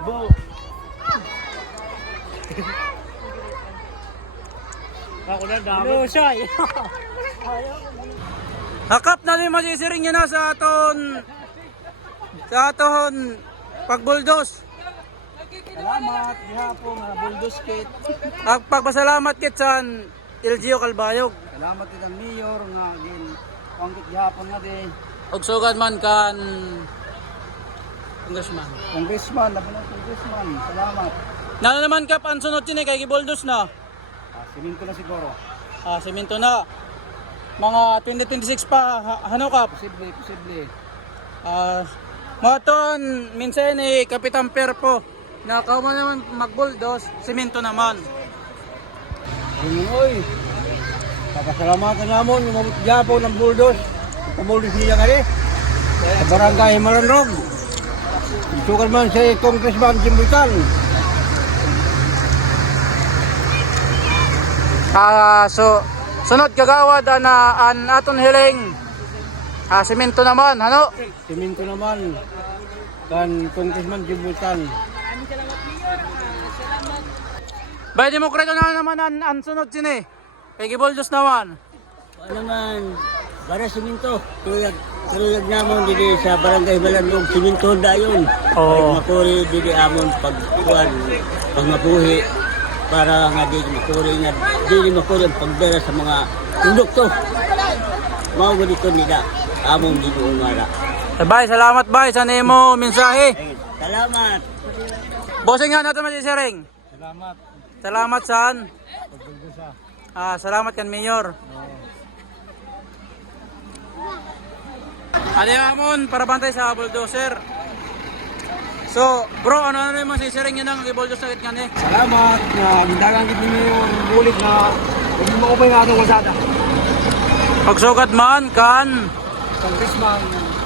Bo. Ako na dami. Hello, Shay. Hakap na rin masisiring niya na sa aton pagbuldos. Salamat. Gihapon nga buldos kit. Pagpasalamat kit sa LGU Calbayog. Salamat kit ang mayor nga gin pangkit gihapon nga din. Og sugad man kan congressman. Congressman, laban ng congressman. Salamat. Nano naman kap ang sunod sini kay gibuldos na. Siminto na siguro. Semento na. Mga 2026 pa ano kap? Posible. Mga ton minsan ni Kapitan Perpo na kao mo naman magbuldos, semento naman. Uy. Papasalamatan namon yung mabot gihapon ng buldos. Pumuldos niya kali. Sa barangay Malandrog. Itukan man si Congressman Jimbutan. So sunod kagawad an aton hiling semento naman ano? Siminto naman. Kan Congressman Jimbutan. Bay demokrato na naman an sunod sini. Kay gibuldos naman. Ano naman, para siminto. Tulad namon dili sa barangay Malandrog, siminto dayon. Oo. Makuri dili amon pagkuan, pagmabuhi para nga dili makuri ang pagdara sa mga produkto. Mao dito nila amon dito umara. Bay, salamat bay sa nimo mensahe. Salamat. Bossing nga nato masisiring. Salamat. Salamat san. Pagbuldosa. Salamat kan Mayor. Ano amon para bantay sa bulldozer. So, bro, ano yung masisiring nyo nang i-bulldozer nga ni? Salamat na gindagan gid ninyo yung bulit na hindi mo upay nga atong kalsada. Pagsugat man kan Congressman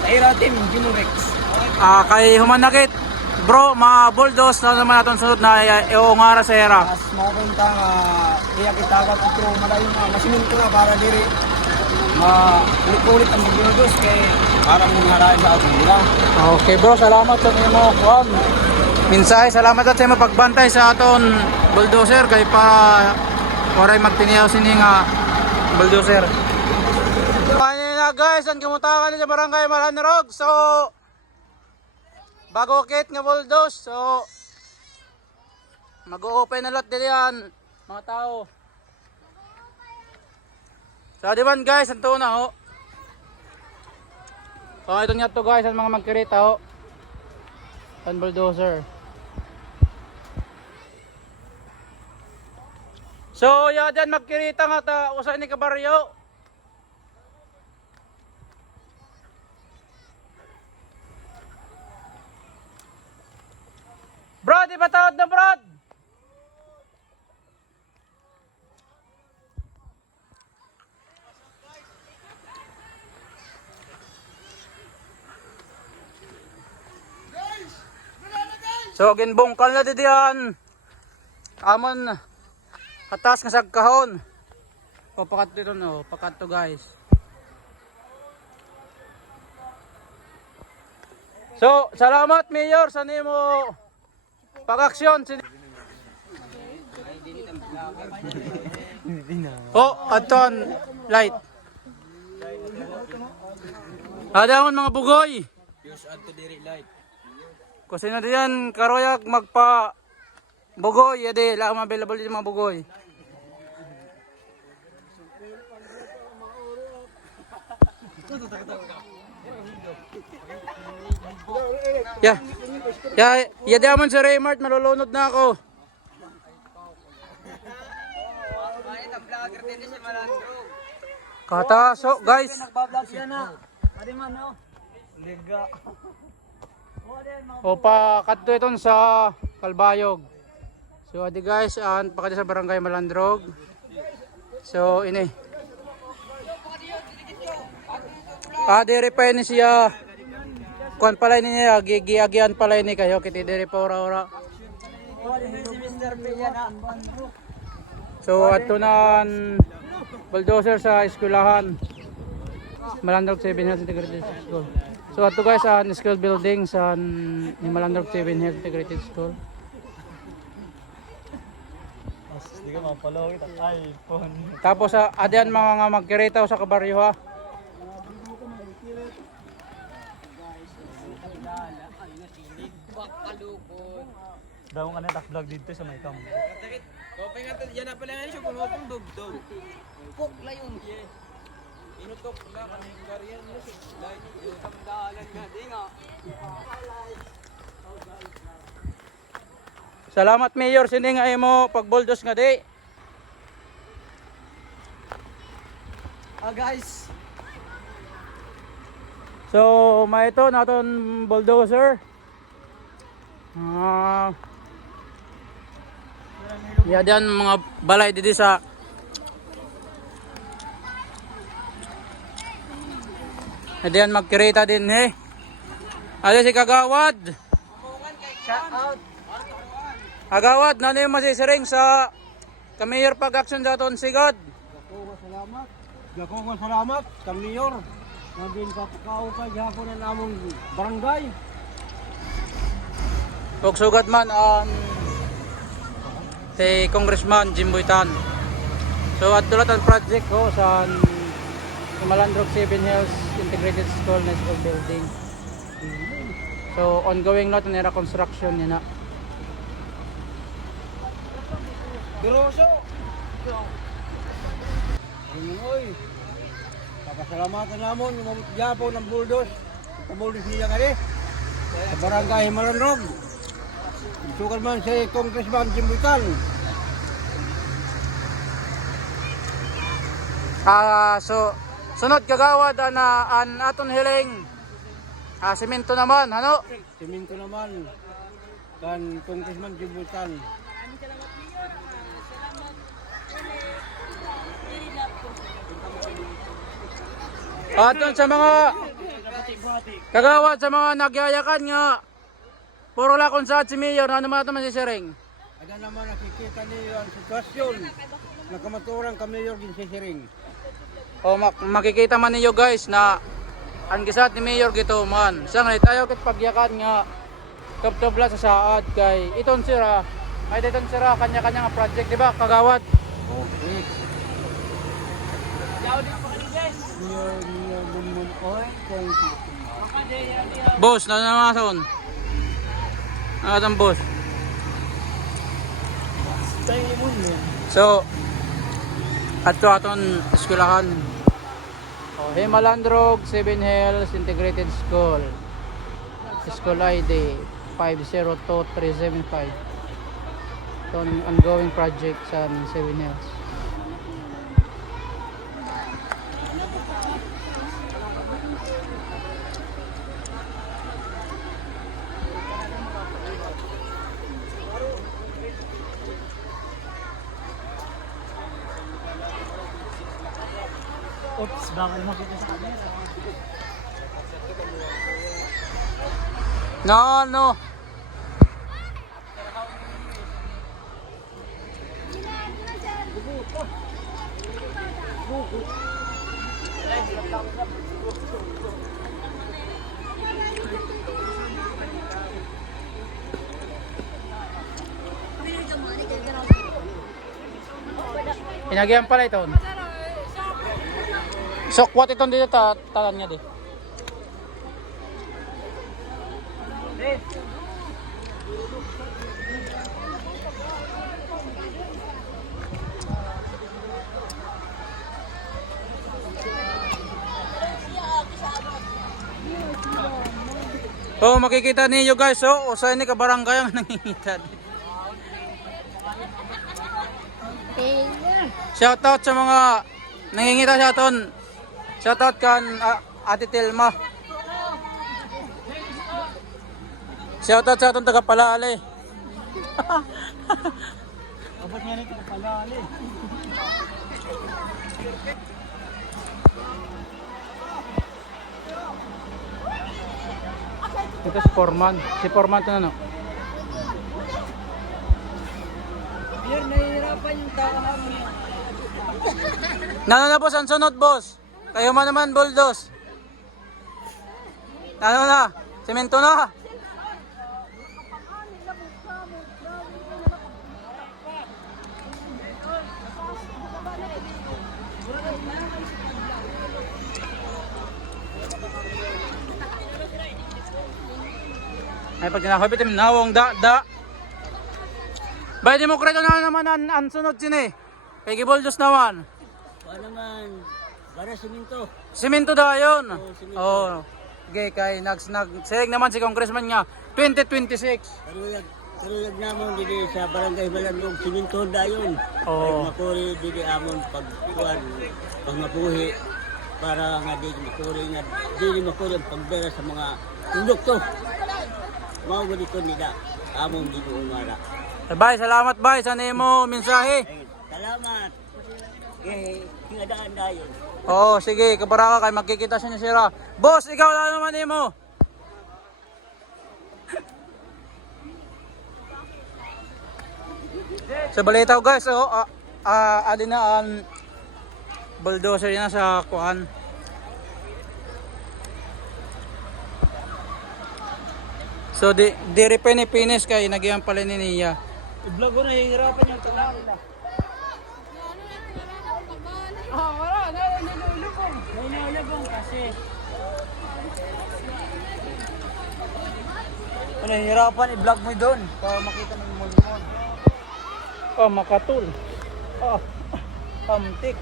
Taira Team Ginurex. kay humanakit. Bro, mga bulldoze na naman natin sunod na iungara sa era. Mas mapunta nga iya kita ka putro malayo nga masiminto na para diri ulit ang bulldoze kay para mong harain sa atong ila. Okay bro, salamat sa nimo kuan. Mensahe, salamat at sa pagbantay sa aton bulldozer kay para oray magtiniyaw sini nga bulldozer. Kanya na guys, ang kumutakan sa barangay Malandrog. So bago kit nga bulldoze, so mag-o-open na lot din yan mga tao. So di ba guys, anto na ho. So ito nga to guys, ang mga magkirita ho. Ang bulldozer. So ya dyan magkirita nga ta usa ni kabaryo. Brad, ipatawad na Brad! So, ginbongkal na diyan. Amon, atas nga sagkahon. O, pakat dito no, pakat to guys. So, salamat Mayor sa nimo pag-aksyon. Oh, aton light. Ada mga bugoy. Use add to diri light. Kasi na diyan karoyak magpa bugoy, ade la available di mga bugoy. Ya diamond sa Raymart, malulunod na ako. Kataso, guys. O pa kadto iton sa Calbayog. So adi guys, pakadto sa barangay Malandrog. So ini. Diri pa ini siya. Kuan pala niya, gigiagian pala ini kayo kiti diri pa ora-ora. So ato nan bulldozer sa eskwelahan. Malandrog 7 Health Integrated School. So ato guys sa school building sa Himalandrog 7 Health Integrated School. Hindi ka mapalaw kita iPhone. Tapos sa adyan mga magkiritaw sa kabaryo ha. Daw ka na tak vlog dito sa may camp. Kopay nga tayo dyan na pala nga siya kung hopong dugdog. Kuk la yun. Inutok na kaming gariyan mo siya. Dahil yung samdahalan nga, di nga. Salamat Mayor sini nga imo pagbuldos nga di. Guys. So may ito naton bulldozer. Ya diyan mga balay dito sa diyan magkirita din eh. Ada si Kagawad. Shout out. Kagawad, nano yung masisiring sa Kamayor pag-action daton sigod. Dako nga salamat kang mayor. Nandun sa pagkaupay gihapon ang among barangay. Ug sugad man si Congressman Jim Buitan. So adto ang project ko sa Himalandrog 7 Hills Integrated School na school building. So ongoing lot na construction niya na. Grosso. Oy. Papasalamatan namon yung gihapon ng buldos. Pabuldos niya kani. Sa barangay Himalandrog. Sukad man si Congressman Jim Buitan. So sunod Kagawad an aton hiling semento naman ano? Siminto naman kan Congressman Jim Buitan. Aton sa mga Kagawad sa mga nagyayakan nga puro la kung saan si Mayor ano naman si Sering. Ada naman nakikita niyo ang sitwasyon. Nagkamaturang kami Mayor din si Siring. O makikita man niyo guys na ang gisat ni Mayor gito man. Sa nga tayo ket pagyakan nga kaptobla sa saad kay iton sira ay diton sira kanya-kanya nga project di ba Kagawad? Okay. Boss na namason. Ang boss. So ato aton eskwelahan. Himalandrog 7 Hills Integrated School. School ID 502375. Ito ang ongoing project sa 7 Hills. Oops, bakit makita sa camera? No. Inagyan pala ito. Sokwat itong dito talan niya di. Oh, makikita niyo guys, oh, usa ini ka barangay ang nangingita. Shout out sa mga nangingita sa aton. Shout out kan Ate Telma. Shout out sa aton taga Palale. Abot niya rin pala ali. Ito si Foreman. Si Foreman ito na no. Mayor, nahihirapan yung tao. Na boss, ang sunod boss. Kayo man naman, Buldos. Ano na? Semento na? Ay pag kinakapit yung nawong da. Bay demokrato na naman ang sunod sini. Kay Giboldos naman. Ano naman, para siminto. Semento dayon. Oo, semento. Oh. Okay, kay nag-select naman si congressman nga 2026. Karuyag namon dili sa barangay Malandog, siminto dayon. Oo. Ay makuri dili amon pagkuan, pangmabuhi para nga dili makuri ang pagdera sa mga produkto. Mao gud ko nila amon dili umara. Bye, salamat bye sa nimo mensahe. Ay, salamat. Tingadaan dayon. Oo, sige, kabaraka kay magkikita siya ni Sira. Boss, ikaw na naman nimo. Sa balitaw guys, adi na ang bulldozer na sa kuan. So di repene-pines kay nagyan pala ni niya. I-vlog ko na, hihirapan yung talaw. Nilulubong kasi. Nahihirapan i-vlog mo doon para makita mo yung mon. Oh, makatul. Oh, pamtik.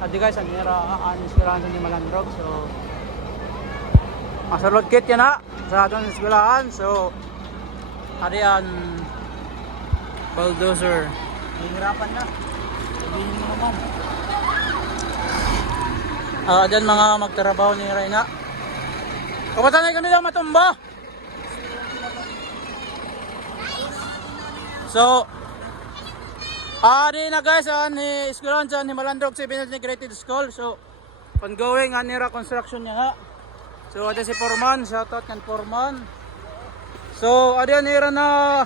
Adi guys, ang iskwelahan ni Malandrog. So, masalot kit yan ha sa atong iskwelahan. So, adi ang bulldozer. Hihirapan na. Sabihin mo naman. Dyan mga magtrabaho ni Reyna. Kapatanay ka nila matumba. So, na guys, ni eskwelahan dyan ni Malandrog Civil Integrated School. So, ongoing nira construction niya nga. So, ada si Foreman, shoutout kan Foreman. So, ada nira na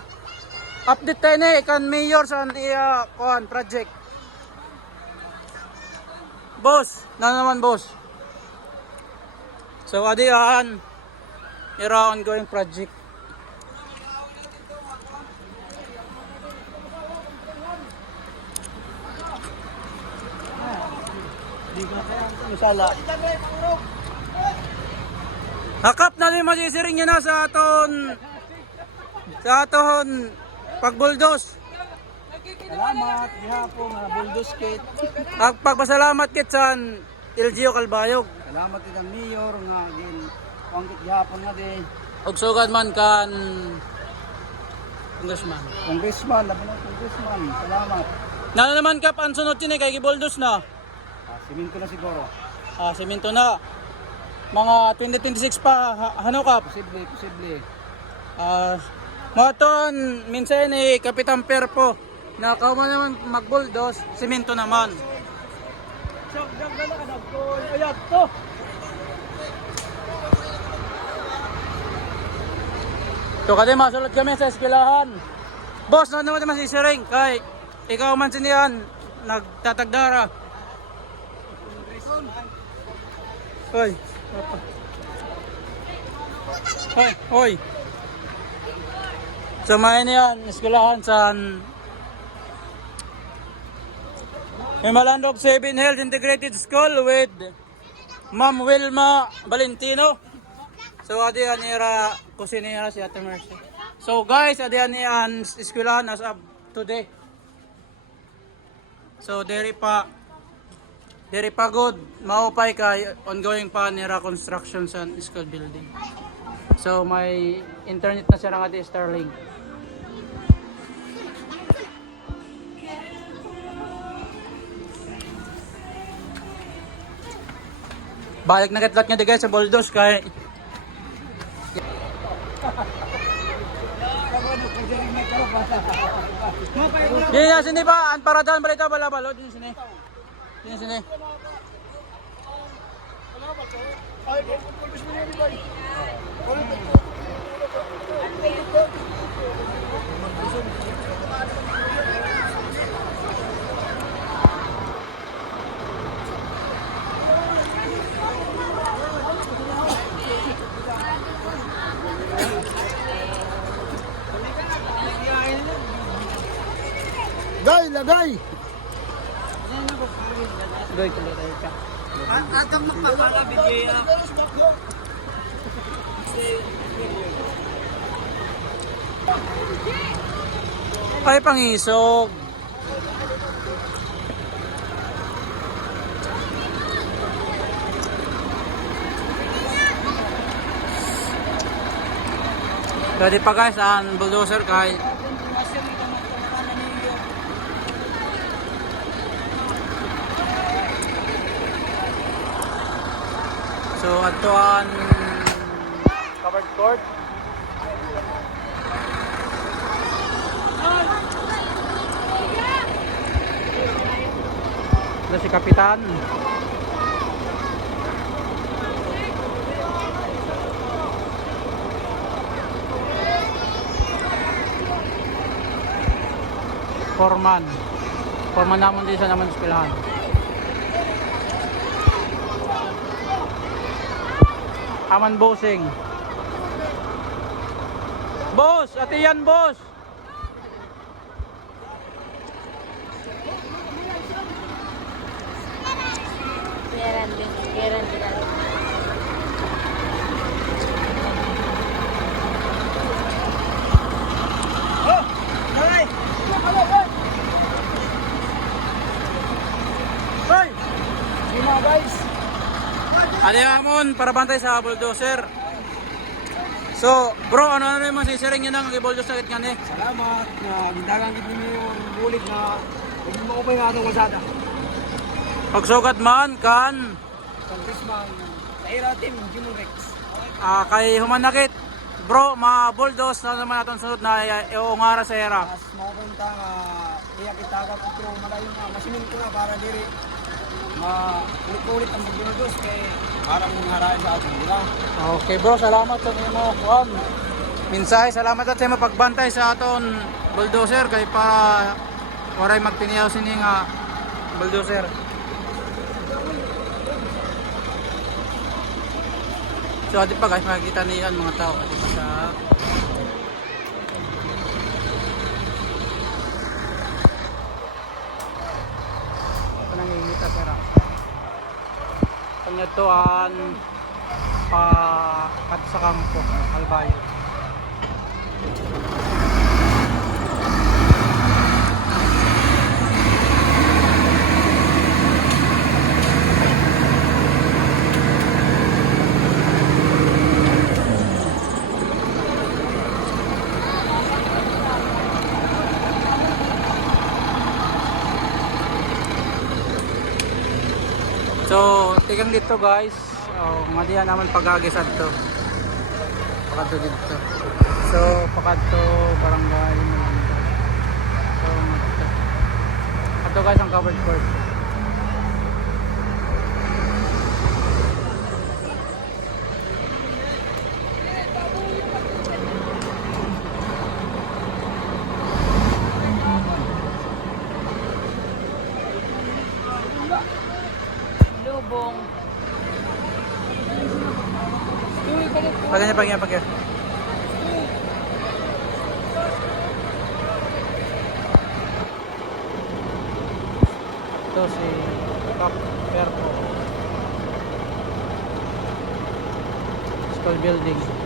update tayo ni kan mayor sa iya kuan project. Boss, na naman boss. So, adi nira ongoing project. Misala. Hakap na rin masisiring niya na sa aton pagbuldos. Salamat. Gihapon na buldos kit. Ang pagpasalamat kit sa LGO Calbayog. Salamat din ang mayor nga din. Pangkit gihapon nga din. Og sugad man kan congressman. Congressman, labi ng congressman. Salamat. Na naman kap ang sunod sini kay Gibuldos na. Siminto na siguro. Semento na. Mga 2026 pa hano kap. Posible. Maton minsan ni Kapitan Perpo na kauman naman magbuldos, semento naman. Ayat to. So kadi masulod kami sa eskwelahan. Boss, na naman masisiring kay ikaw man sinihan nagtatagdara. Hoy. Hoy. So may niyan eskwelahan sa Malandrog 7 Health Integrated School with Ma'am Wilma Valentino. So adi anira kusinera si Ate Mercy. So guys, adi ani an eskwelahan as of today. So diri pa good maupay kay ongoing pa nira construction sa school building. So may internet na siya nga di Starlink. Balik na kitlat nga di guys sa Boldos kay Di na sini ba? Ang paradan balita balabalo din sini. Din sini. Gay! Goy, tuloy tayo ka. Atang magpapala, bigay na. Ay, pangisog. Pwede pa guys, ang bulldozer kahit so atuan covered court. Ito si Kapitan. Foreman naman din sa naman eskwelahan. Aman Bossing. Boss, ate yan boss. Kailan din. Ano yamon para bantay sa bulldozer. So, bro, ano yung masisiring nyo ng i-bulldozer sakit nga ni? Salamat na gindagan kita niyo yung bulit na hindi mo upay nga itong kalsada. Pagsugat man, kan, Sa Christmas, sa era team, Jimon Rex. kay humanakit. Bro, ma-bulldoze na naman natin sunod na iungara sa era. Mas makapunta nga, iya kita ka putro, malayo nga, masimin ko na para diri. Ulit-ulit ang pagbinudos kay parang harayan sa atin, di ba? Okay bro, salamat sa mo. Juan. Minsay, salamat at sa mo pagbantay sa aton bulldozer kay para waray magtiniyaw sini nga bulldozer. So adi pa guys, makikita niyan mga tao adi pa sa panangingita sira. Panyatuan pa kat sa kampo, Albayo. So, tigang dito guys. So, madihan naman pag-agisad to. Pakadto dito. So, pakadto barangay Malanda. So, dito. Ito guys ang covered court. Lubong. Pagkanya. Ito si Pap Perpo. School building.